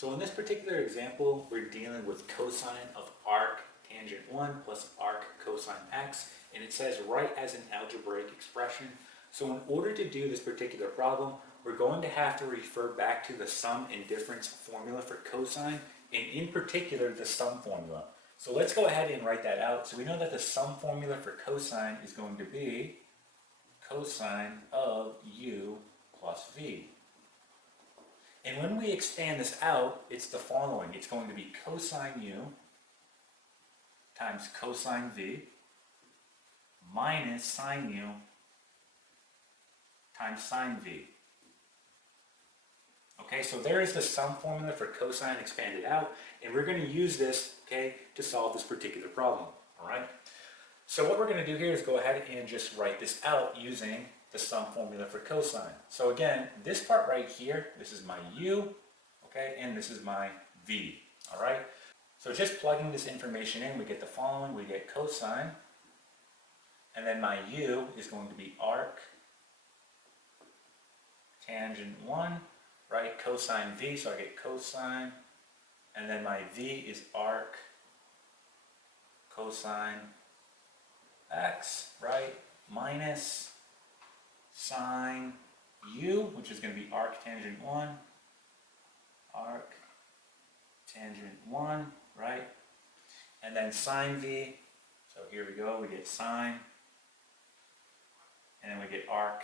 So in this particular example, we're dealing with cosine of arc tangent 1 plus arc cosine x, and it says write as an algebraic expression. So in order to do this particular problem, we're going to have to refer back to the sum and difference formula for cosine, and in particular the sum formula. So let's go ahead and write that out. So we know that the sum formula for cosine is going to be cosine of u plus v. And when we expand this out, it's the following. It's going to be cosine u times cosine v minus sine u times sine v. Okay, so there is the sum formula for cosine expanded out, and we're going to use this, okay, to solve this particular problem, all right? So what we're going to do here is go ahead and just write this out using the sum formula for cosine. So again, this part right here, this is my u, okay, and this is my v, all right? So just plugging this information in, we get the following. We get cosine, and then my u is going to be arc tangent 1, right, cosine v, so I get cosine, and then my v is arc cosine x, right, minus sine u, which is going to be arc tangent 1, arc tangent 1, right, and then sine v, so here we go, we get sine, and then we get arc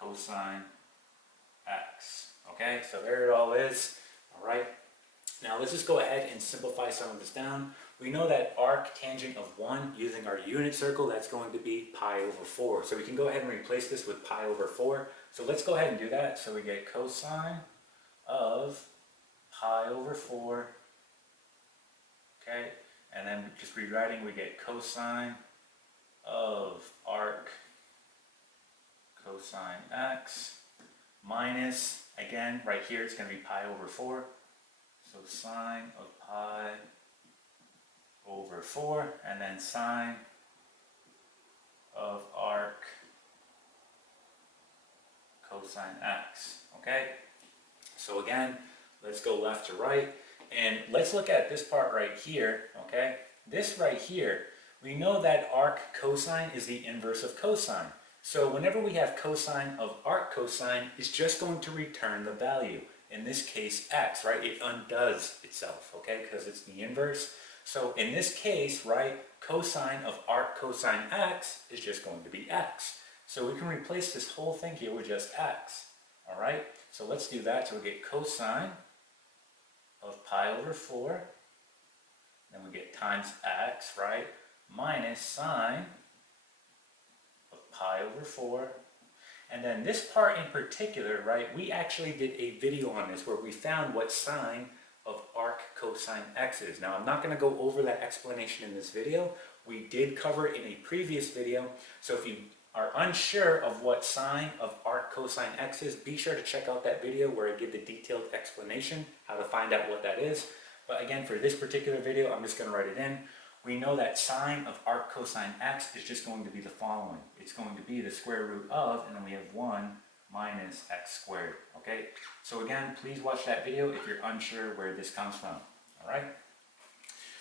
cosine x. Okay, so there it all is. All right, now let's just go ahead and simplify some of this down. We know that arc tangent of 1 using our unit circle, that's going to be pi over 4. So we can go ahead and replace this with pi over 4. So let's go ahead and do that. So we get cosine of pi over 4. Okay, and then just rewriting, we get cosine of arc cosine x minus, again, right here it's going to be pi over 4. So sine of pi over 4, and then sine of arc cosine x. Okay? So again, let's go left to right, and let's look at this part right here. Okay? This right here, we know that arc cosine is the inverse of cosine. So whenever we have cosine of arc cosine, it's just going to return the value. In this case, x, right? It undoes itself, okay, because it's the inverse. So in this case, right, cosine of arc cosine x is just going to be x. So we can replace this whole thing here with just x, all right? So let's do that. So we get cosine of pi over 4, then we get times x, right, minus sine pi over 4, and then this part in particular, right, we actually did a video on this where we found what sine of arc cosine x is. Now I'm not going to go over that explanation in this video. We did cover it in a previous video, so if you are unsure of what sine of arc cosine x is, be sure to check out that video where I give the detailed explanation how to find out what that is. But again, for this particular video, I'm just going to write it in. We know that sine of arc cosine x is just going to be the following. It's going to be the square root of, and then we have 1 minus x squared. Okay? So again, please watch that video if you're unsure where this comes from. All right?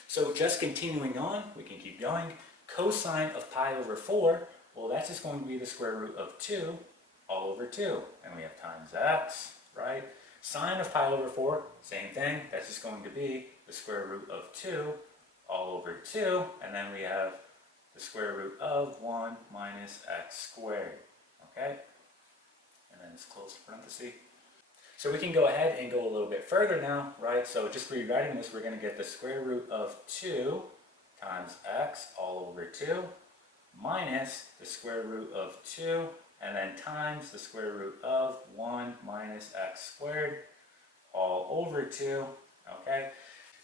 So just continuing on, we can keep going. Cosine of pi over 4, well, that's just going to be the square root of 2 all over 2. And we have times x, right? Sine of pi over 4, same thing. That's just going to be the square root of 2 all over 2, and then we have the square root of 1 minus x squared, okay? And then it's close parenthesis. So we can go ahead and go a little bit further now, right? So just rewriting this, we're going to get the square root of 2 times x all over 2 minus the square root of 2, and then times the square root of 1 minus x squared all over 2, okay?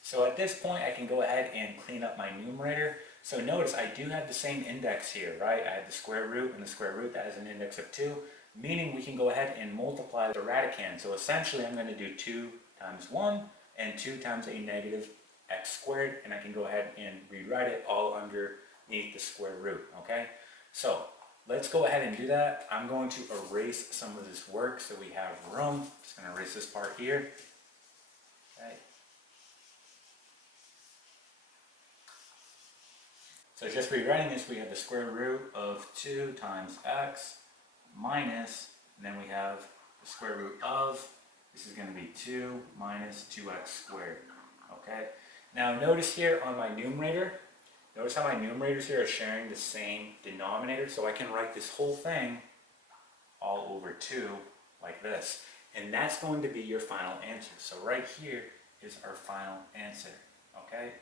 So at this point, I can go ahead and clean up my numerator. So notice I do have the same index here, right? I have the square root and the square root that has an index of 2, meaning we can go ahead and multiply the radicand. So essentially, I'm going to do 2 times 1 and 2 times a negative x squared, and I can go ahead and rewrite it all underneath the square root, okay? So let's go ahead and do that. I'm going to erase some of this work so we have room. Just going to erase this part here. Okay. So just rewriting this, we have the square root of 2 times x minus, and then we have the square root of, this is going to be 2 minus 2x squared. Okay. Now notice here on my numerator, notice how my numerators here are sharing the same denominator, so I can write this whole thing all over 2 like this. And that's going to be your final answer. So right here is our final answer. Okay.